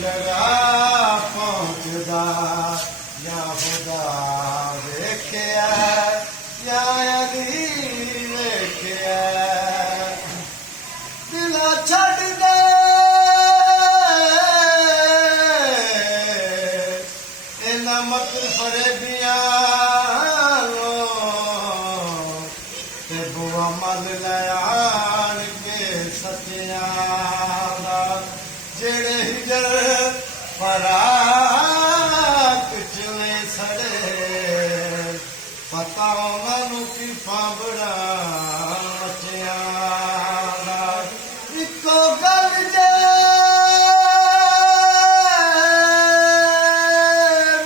ਜਗ੍ਹਾ ਪਹੁੰਚਦਾ ਜਾਂ ਖੁਦਾ ਵੇਖਿਆ ਜਾਂ ਅਲੀ ਵੇਖਿਆ ਦਿਲਾਂ ਛੱਡ ਦੇ ਇਹਨਾਂ ਮਕਰ ਫਰੇਬੀਆਂ ਤੇ ਬੁਆ ਮਲ ਲੈ ਆਣ ਕੇ ਸੱਚਿਆਂ ਦਾ ਜਿਹੜੇ ਹਿਜਰ ਫਰਾਕ ਚਲੇ ਸੜੇ ਪਤਾ ਉਹਨਾਂ ਨੂੰ ਕੀ ਫਾਂਬੜਾ ਮਚਿਆਂ ਦਾ ਇੱਕੋ ਗੱਲ ਜੇ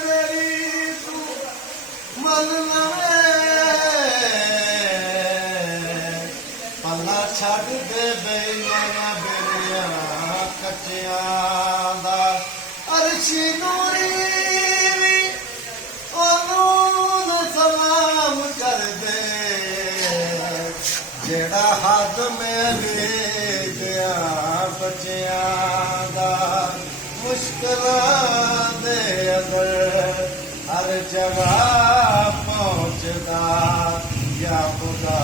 ਮੇਰੀ ਤੂੰ ਮੰਨ ਲਵੇਂ ਪੱਲਾ ਛੱਡ ਦੇ ਬੇਈਮਾਨਾਂ ਬੇਲੀਆਂ ਕੱਚਿਆਂ ਦਾ ਅਰਸ਼ੀ ਨੂਰੀ ਵੀ ਉਹਨੂੰ ਸਲਾਮ ਕਰ ਦੇ ਜਿਹੜਾ ਹੱਥ ਮੇਰੇ ਦਿਆਂ ਬੱਚਿਆਂ ਦਾ ਮੁਸ਼ਕਲਾਂ ਦੇ ਅੰਦਰ ਹਰ ਜਗ੍ਹਾ ਪਹੁੰਚਦਾ ਜਾਂ ਖੁਦਾ